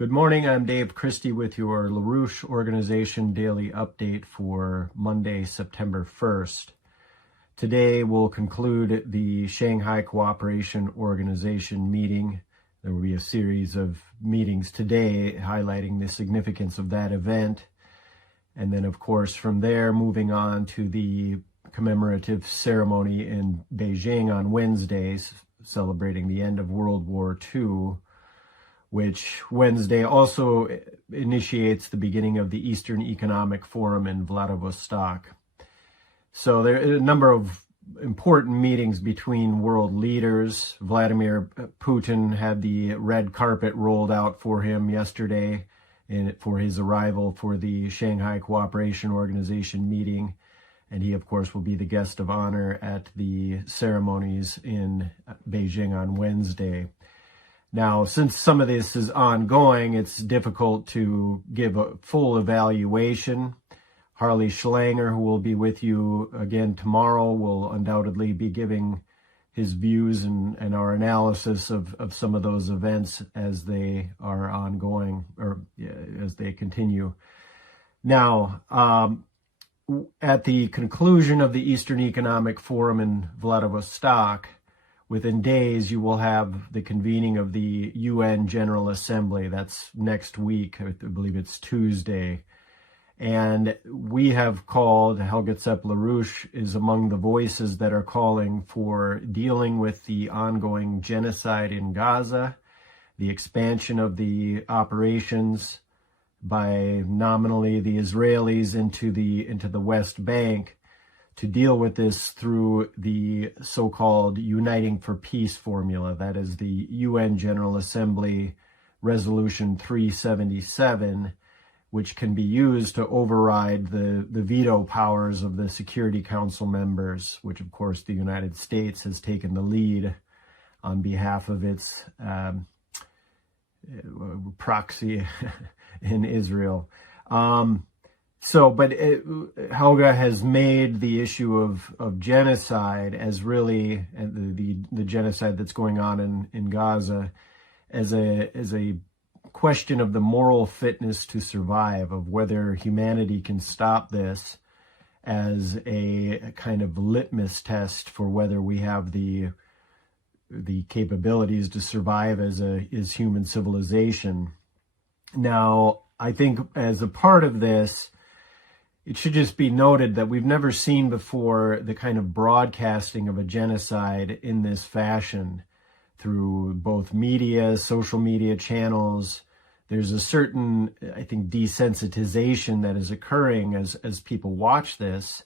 Good morning, I'm Dave Christie with your LaRouche Organization Daily Update for Monday, September 1st. Today we'll conclude the Shanghai Cooperation Organization meeting. There will be a series of meetings today highlighting the significance of that event. And then, of course, from there, moving on to the commemorative ceremony in Beijing on Wednesday, celebrating the end of World War II, which Wednesday also initiates the beginning of the Eastern Economic Forum in Vladivostok. So there are a number of important meetings between world leaders. Vladimir Putin had the red carpet rolled out for him yesterday for his arrival for the Shanghai Cooperation Organization meeting. And he, of course, will be the guest of honor at the ceremonies in Beijing on Wednesday. Now, since some of this is ongoing, it's difficult to give a full evaluation. Harley Schlanger, who will be with you again tomorrow, will undoubtedly be giving his views and our analysis of some of those events as they are ongoing, or as they continue. Now, at the conclusion of the Eastern Economic Forum in Vladivostok, within days, you will have the convening of the UN General Assembly. That's next week. I believe it's Tuesday. And we have called, Helga Tsepp-LaRouche is among the voices that are calling for dealing with the ongoing genocide in Gaza, the expansion of the operations by nominally the Israelis into the West Bank, to deal with this through the so-called Uniting for Peace formula. That is the UN General Assembly Resolution 377, which can be used to override the veto powers of the Security Council members, which of course the United States has taken the lead on behalf of its proxy in Israel. But Helga has made the issue of genocide as really the genocide that's going on in Gaza as a question of the moral fitness to survive, of whether humanity can stop this, as a kind of litmus test for whether we have the capabilities to survive as human civilization. Now, I think as a part of this, it should just be noted that we've never seen before the kind of broadcasting of a genocide in this fashion through both media, social media channels. There's a certain, I think, desensitization that is occurring as people watch this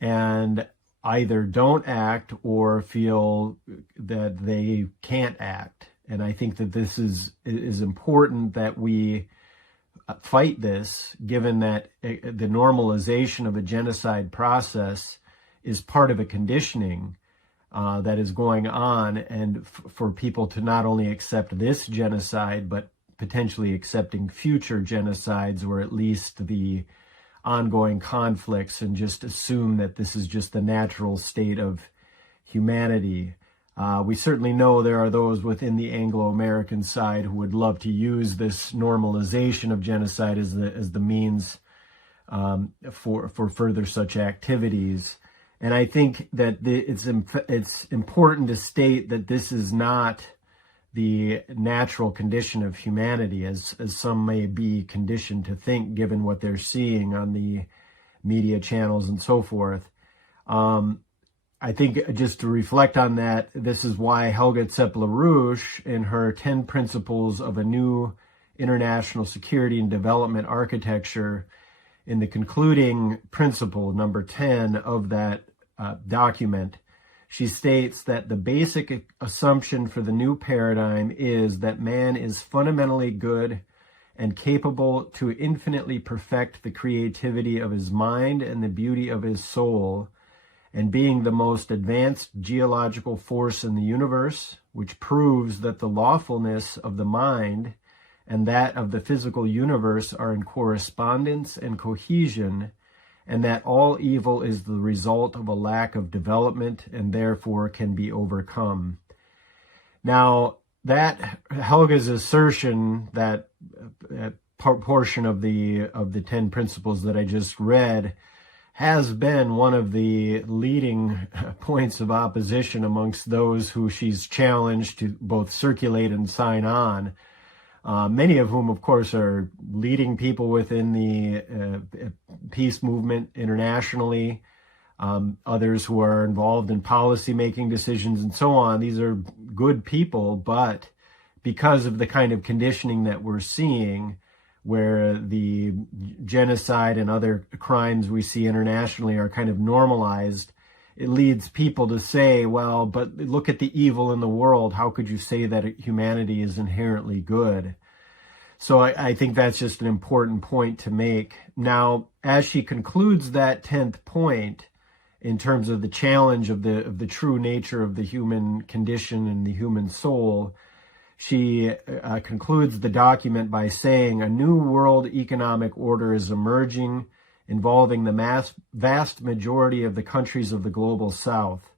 and either don't act or feel that they can't act. And I think that this is important that we fight this, given that the normalization of a genocide process is part of a conditioning that is going on, and for people to not only accept this genocide, but potentially accepting future genocides, or at least the ongoing conflicts, and just assume that this is just the natural state of humanity. We certainly know there are those within the Anglo-American side who would love to use this normalization of genocide as the means for further such activities. And I think that it's important to state that this is not the natural condition of humanity, as some may be conditioned to think, given what they're seeing on the media channels and so forth. I think just to reflect on that, this is why Helga Tsepp-LaRouche, in her 10 principles of a new international security and development architecture, in the concluding principle, number 10 of that document, she states that the basic assumption for the new paradigm is that man is fundamentally good and capable to infinitely perfect the creativity of his mind and the beauty of his soul, and being the most advanced geological force in the universe, which proves that the lawfulness of the mind and that of the physical universe are in correspondence and cohesion, and that all evil is the result of a lack of development and therefore can be overcome. Now, that Helga's assertion that portion of the 10 principles that I just read has been one of the leading points of opposition amongst those who she's challenged to both circulate and sign on. Many of whom, of course, are leading people within the peace movement internationally, others who are involved in policy-making decisions and so on. These are good people, but because of the kind of conditioning that we're seeing, where the genocide and other crimes we see internationally are kind of normalized, it leads people to say, well, but look at the evil in the world. How could you say that humanity is inherently good? So I think that's just an important point to make. Now, as she concludes that 10th point, in terms of the challenge of the true nature of the human condition and the human soul, she concludes the document by saying, a new world economic order is emerging, involving the vast majority of the countries of the global south.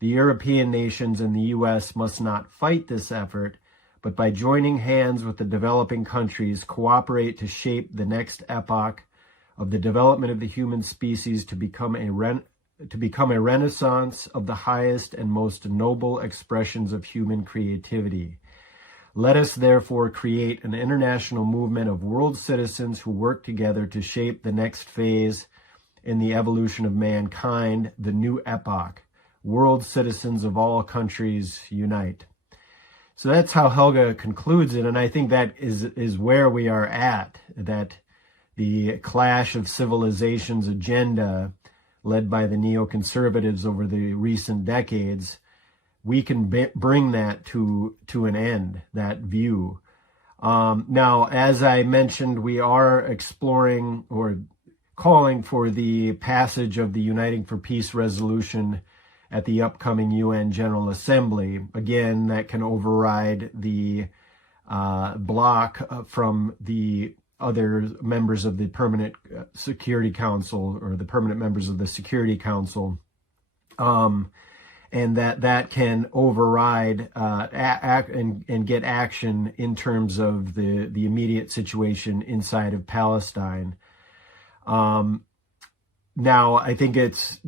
The European nations and the U.S. must not fight this effort, but by joining hands with the developing countries, cooperate to shape the next epoch of the development of the human species to become a renaissance of the highest and most noble expressions of human creativity. Let us therefore create an international movement of world citizens who work together to shape the next phase in the evolution of mankind, the new epoch. World citizens of all countries unite. So that's how Helga concludes it, and I think that is where we are at, that the clash of civilizations agenda led by the neoconservatives over the recent decades, we can bring that to an end, that view. Now, as I mentioned, we are exploring or calling for the passage of the Uniting for Peace resolution at the upcoming UN General Assembly. Again, that can override the block from the other members of the Permanent Security Council, or the permanent members of the Security Council. And that can override and get action in terms of the immediate situation inside of Palestine. Now, I think it's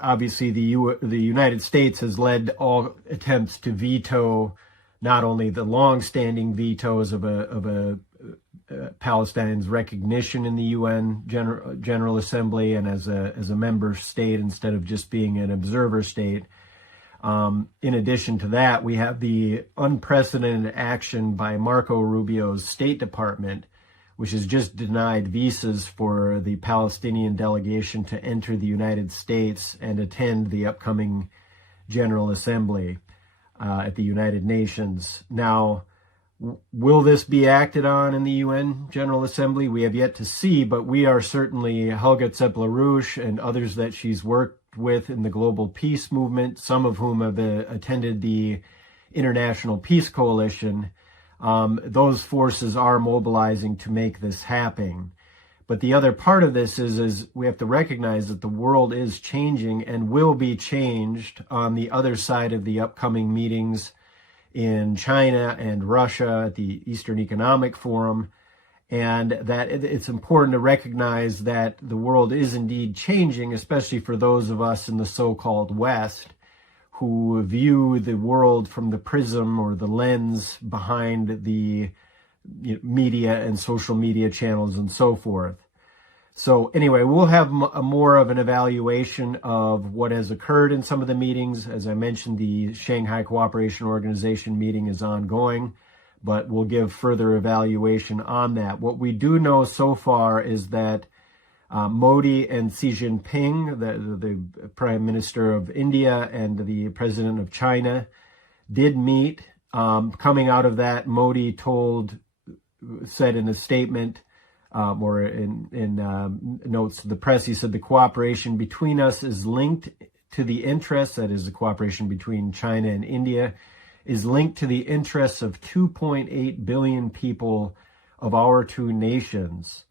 obviously the United States has led all attempts to veto not only the long-standing vetoes of Palestine's recognition in the UN General Assembly and as a member state instead of just being an observer state. In addition to that, we have the unprecedented action by Marco Rubio's State Department, which has just denied visas for the Palestinian delegation to enter the United States and attend the upcoming General Assembly at the United Nations. Now, will this be acted on in the UN General Assembly? We have yet to see, but we are certainly, Helga Zepp-LaRouche and others that she's worked with in the global peace movement, some of whom have attended the International Peace Coalition, those forces are mobilizing to make this happen. But the other part of this is we have to recognize that the world is changing and will be changed on the other side of the upcoming meetings in China and Russia at the Eastern Economic Forum, and that it's important to recognize that the world is indeed changing, especially for those of us in the so-called West who view the world from the prism or the lens behind the media and social media channels and so forth. So anyway, we'll have more of an evaluation of what has occurred in some of the meetings. As I mentioned, the Shanghai Cooperation Organization meeting is ongoing, but we'll give further evaluation on that. What we do know so far is that Modi and Xi Jinping, the Prime Minister of India and the President of China, did meet. Coming out of that, Modi said in a statement, or in notes to the press, he said the cooperation between us is linked to the interests, that is the cooperation between China and India, is linked to the interests of 2.8 billion people of our two nations,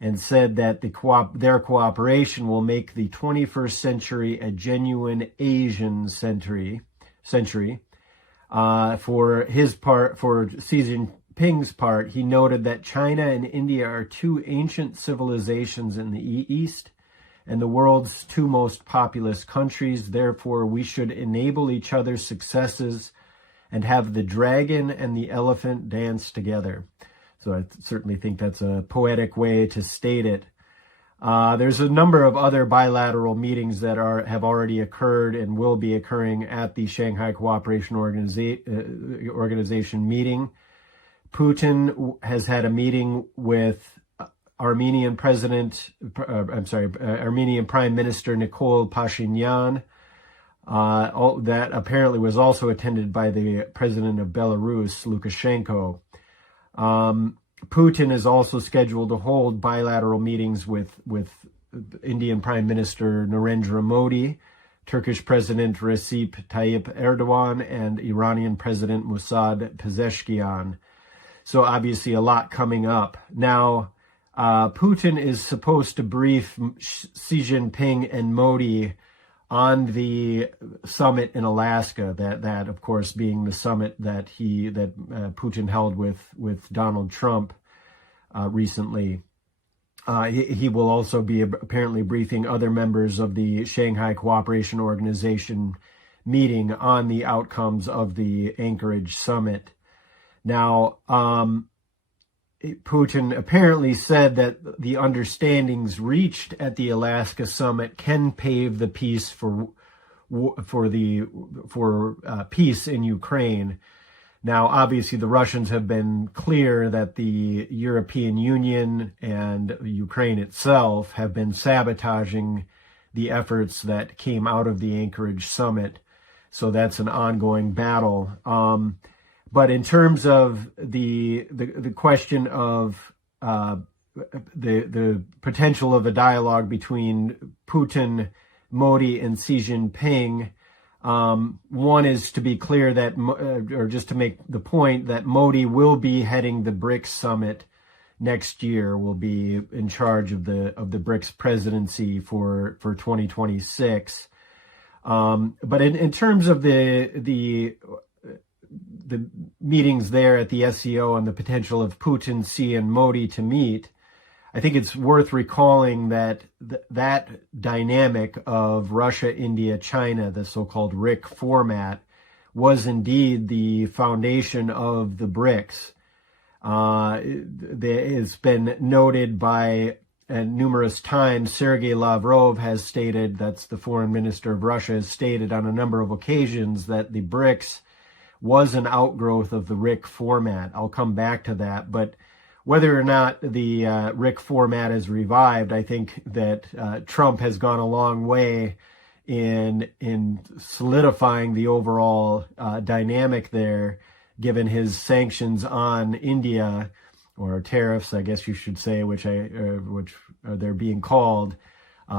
and said that their cooperation will make the 21st century a genuine Asian century. For his part, for Xi Jinping's part, he noted that China and India are two ancient civilizations in the East and the world's two most populous countries. Therefore, we should enable each other's successes and have the dragon and the elephant dance together. So I certainly think that's a poetic way to state it. There's a number of other bilateral meetings that have already occurred and will be occurring at the Shanghai Cooperation Organization meeting. Putin has had a meeting with Armenian Prime Minister Nikol Pashinyan. That apparently was also attended by the president of Belarus, Lukashenko. Putin is also scheduled to hold bilateral meetings with Indian Prime Minister Narendra Modi, Turkish President Recep Tayyip Erdogan, and Iranian President Mossad Pezeshkian. So obviously a lot coming up. Now, Putin is supposed to brief Xi Jinping and Modi on the summit in Alaska, that of course being the summit that Putin held with Donald Trump recently. He will also be apparently briefing other members of the Shanghai Cooperation Organization meeting on the outcomes of the Anchorage summit. Now, Putin apparently said that the understandings reached at the Alaska summit can pave the peace for peace in Ukraine. Now, obviously, the Russians have been clear that the European Union and Ukraine itself have been sabotaging the efforts that came out of the Anchorage summit. So that's an ongoing battle. But in terms of the question of the potential of a dialogue between Putin, Modi, and Xi Jinping, one is to be clear that, or just to make the point, that Modi will be heading the BRICS summit next year, will be in charge of the BRICS presidency for 2026. But in terms of the meetings there at the SCO and the potential of Putin, Xi, and Modi to meet, I think it's worth recalling that that dynamic of Russia, India, China, the so-called RIC format, was indeed the foundation of the BRICS. It's been noted by numerous times. Sergei Lavrov has stated, that's the foreign minister of Russia, has stated on a number of occasions that the BRICS was an outgrowth of the RIC format. I'll come back to that. But whether or not the RIC format is revived, I think that Trump has gone a long way in solidifying the overall dynamic there, given his sanctions on India, or tariffs, I guess you should say, which they're being called.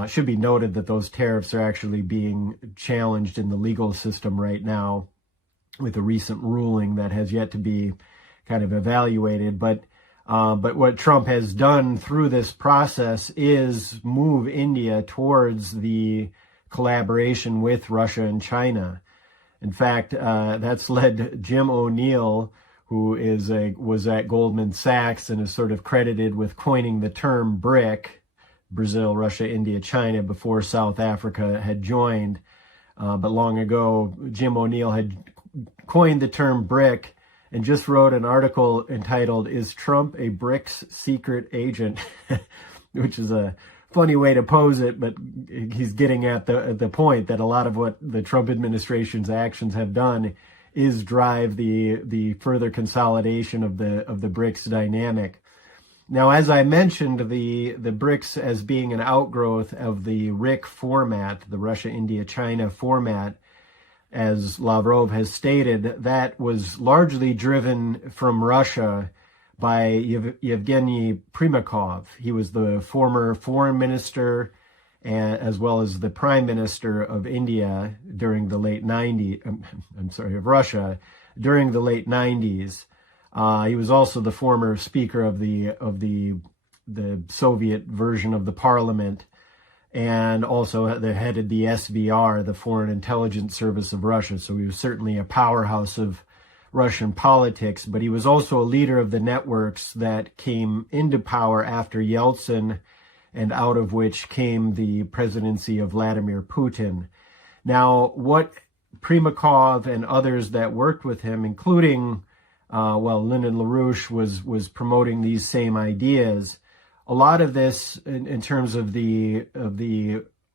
Should be noted that those tariffs are actually being challenged in the legal system right now, with a recent ruling that has yet to be kind of evaluated. But what Trump has done through this process is move India towards the collaboration with Russia and China. In fact, that's led Jim O'Neill, who was at Goldman Sachs and is sort of credited with coining the term BRIC, Brazil, Russia, India, China, before South Africa had joined. But long ago, Jim O'Neill had coined the term BRIC and just wrote an article entitled, "Is Trump a BRICS Secret Agent?" which is a funny way to pose it, but he's getting at the point that a lot of what the Trump administration's actions have done is drive the further consolidation of the BRICS dynamic. Now, as I mentioned, the BRICS as being an outgrowth of the RIC format, the Russia, India, China format, as Lavrov has stated, that was largely driven from Russia by Yevgeny Primakov. He was the former foreign minister as well as the prime minister of India during the late 90s, of Russia during the late 90s. He was also the former speaker of the Soviet version of the parliament, and also headed the SVR, the Foreign Intelligence Service of Russia. So he was certainly a powerhouse of Russian politics, but he was also a leader of the networks that came into power after Yeltsin, and out of which came the presidency of Vladimir Putin. Now, what Primakov and others that worked with him, including, Lyndon LaRouche, was promoting these same ideas. A lot of this, in terms of the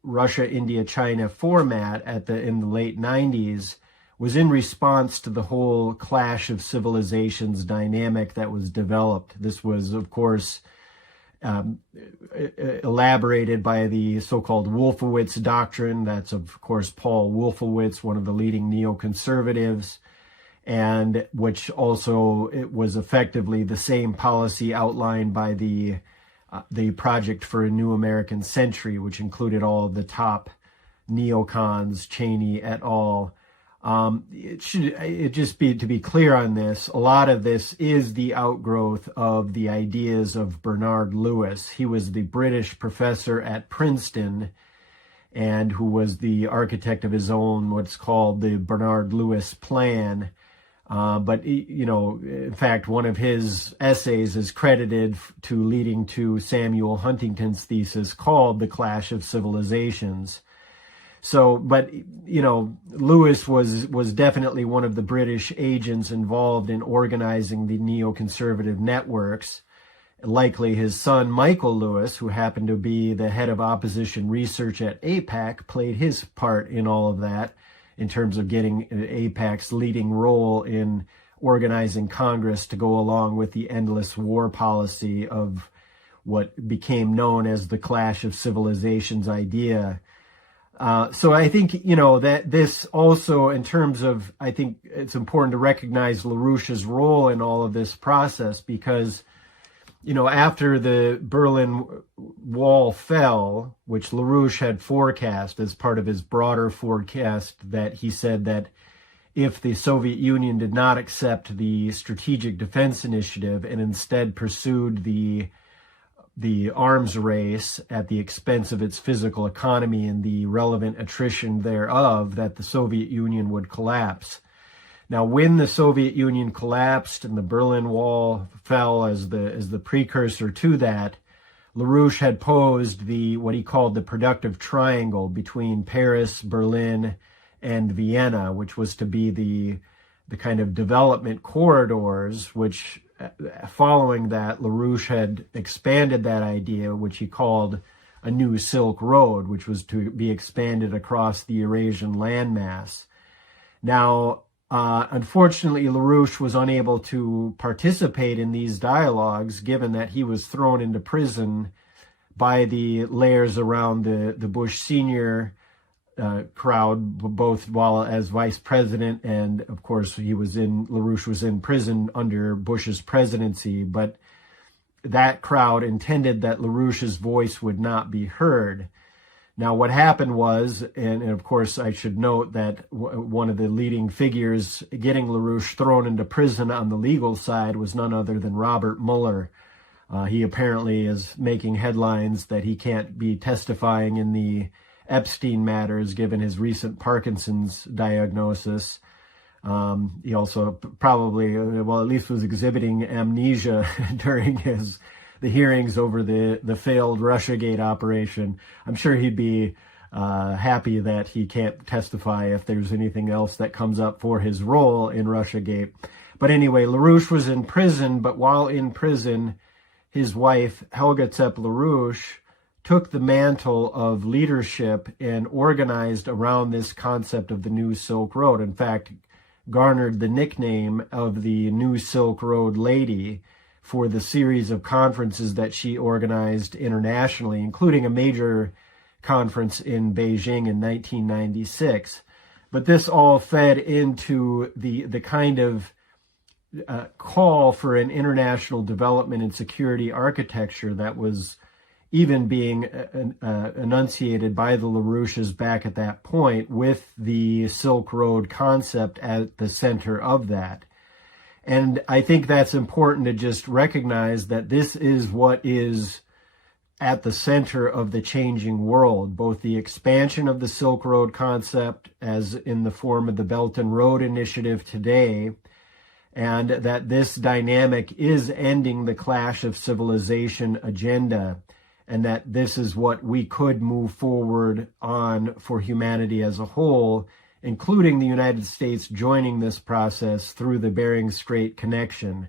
Russia, India, China format in the late 90s, was in response to the whole clash of civilizations dynamic that was developed. This was, of course, elaborated by the so-called Wolfowitz doctrine. That's, of course, Paul Wolfowitz, one of the leading neoconservatives, and which also it was effectively the same policy outlined by the Project for a New American Century, which included all the top neocons, Cheney et al. It just be, to be clear on this, a lot of this is the outgrowth of the ideas of Bernard Lewis. He was the British professor at Princeton, and who was the architect of his own, what's called the Bernard Lewis Plan. But, in fact, one of his essays is credited to leading to Samuel Huntington's thesis called The Clash of Civilizations. So, but, Lewis was definitely one of the British agents involved in organizing the neoconservative networks. Likely his son, Michael Lewis, who happened to be the head of opposition research at AIPAC, played his part in all of that, in terms of getting AIPAC's leading role in organizing Congress to go along with the endless war policy of what became known as the Clash of Civilizations idea. So I think, that this also, in terms of, I think it's important to recognize LaRouche's role in all of this process, because, after the Berlin Wall fell, which LaRouche had forecast as part of his broader forecast, that he said that if the Soviet Union did not accept the Strategic Defense Initiative and instead pursued the arms race at the expense of its physical economy and the relevant attrition thereof, that the Soviet Union would collapse. Now, when the Soviet Union collapsed and the Berlin Wall fell as the precursor to that, LaRouche had posed what he called the productive triangle between Paris, Berlin, and Vienna, which was to be the kind of development corridors, which, following that, LaRouche had expanded that idea, which he called a new Silk Road, which was to be expanded across the Eurasian landmass. Now, unfortunately, LaRouche was unable to participate in these dialogues, given that he was thrown into prison by the layers around the Bush Sr. Crowd, both while as vice president, and of course LaRouche was in prison under Bush's presidency. But that crowd intended that LaRouche's voice would not be heard. Now, what happened was, and of course I should note that one of the leading figures getting LaRouche thrown into prison on the legal side was none other than Robert Mueller. He apparently is making headlines that he can't be testifying in the Epstein matters, given his recent Parkinson's diagnosis. He also probably, at least was exhibiting amnesia during the hearings over the failed Russiagate operation. I'm sure he'd be happy that he can't testify if there's anything else that comes up for his role in Russiagate. But anyway, LaRouche was in prison, but while in prison, his wife, Helga Tsepp-LaRouche, took the mantle of leadership and organized around this concept of the New Silk Road. In fact, garnered the nickname of the New Silk Road Lady for the series of conferences that she organized internationally, including a major conference in Beijing in 1996. But this all fed into the kind of call for an international development and security architecture that was even being enunciated by the LaRouches back at that point, with the Silk Road concept at the center of that. And I think that's important to just recognize that this is what is at the center of the changing world, both the expansion of the Silk Road concept, as in the form of the Belt and Road Initiative today, and that this dynamic is ending the clash of civilization agenda, and that this is what we could move forward on for humanity as a whole, including the United States joining this process through the Bering Strait connection.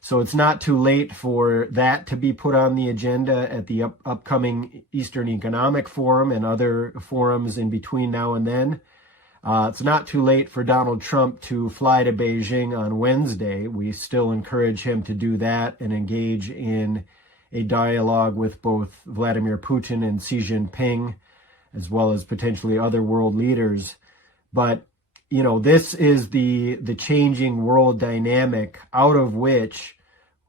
So it's not too late for that to be put on the agenda at the upcoming Eastern Economic Forum and other forums in between now and then. It's not too late for Donald Trump to fly to Beijing on Wednesday. We still encourage him to do that and engage in a dialogue with both Vladimir Putin and Xi Jinping, as well as potentially other world leaders. But, you know, this is the changing world dynamic out of which,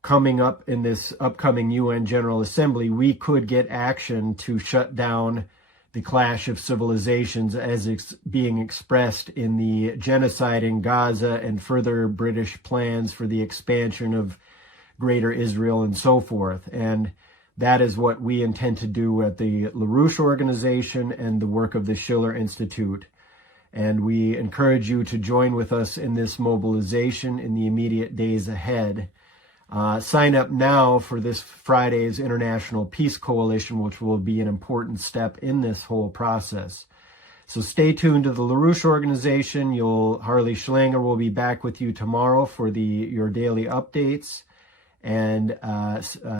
coming up in this upcoming UN General Assembly, we could get action to shut down the clash of civilizations as being expressed in the genocide in Gaza and further British plans for the expansion of Greater Israel and so forth. And that is what we intend to do at the LaRouche Organization and the work of the Schiller Institute. And we encourage you to join with us in this mobilization in the immediate days ahead. Sign up now for this Friday's International Peace Coalition, which will be an important step in this whole process. So stay tuned to the LaRouche Organization. Harley Schlanger will be back with you tomorrow for your daily updates. And